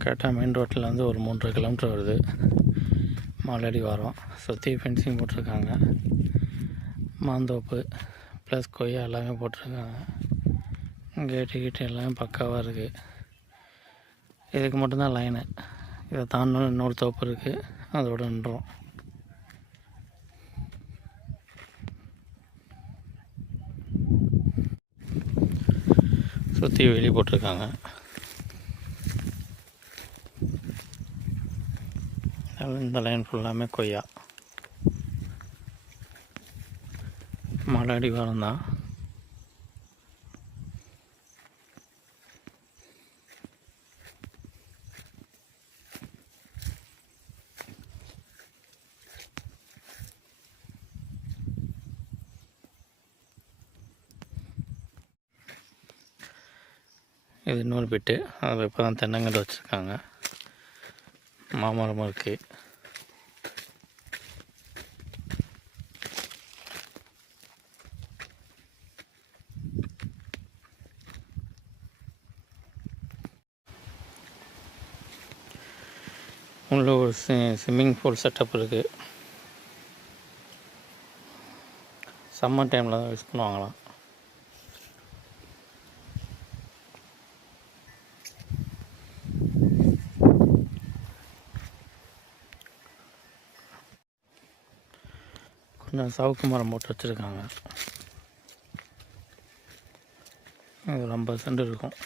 கரெக்டாக மெயின் ரோட்டில் வந்து ஒரு 3.5 கிலோமீட்டர் வருது. மாலடி வாரம் சுற்றி ஃபென்சிங் போட்டிருக்காங்க. மாந்தோப்பு ப்ளஸ் கொய்யா எல்லாமே போட்டிருக்காங்க. கேட்டு எல்லாமே பக்காவாக இருக்குது. இதுக்கு மட்டும்தான் லைனு. இதை தாண்டணும் இன்னொரு தோப்பு இருக்குது, அதோட நின்றோம். சுற்றி வெளி போட்டிருக்காங்க. இந்த லைன் ஃபுல்லாமே கொய்யா. மாலாடி வாரம் தான். இது இன்னொரு பிட்டு. அதில் இப்போ தான் தென்னங்கன்று வச்சுருக்காங்க. மாமரமும் இருக்குது. உள்ள ஒரு ஸ்விம்மிங் பூல் செட்டப் இருக்குது. சம்மர் டைமில் தான் யூஸ் பண்ணுவாங்களாம். கொஞ்சம் சவுக்கு மரம் போட்டு வச்சுருக்காங்க. இது ஒரு 50 சென்ட் இருக்கும்.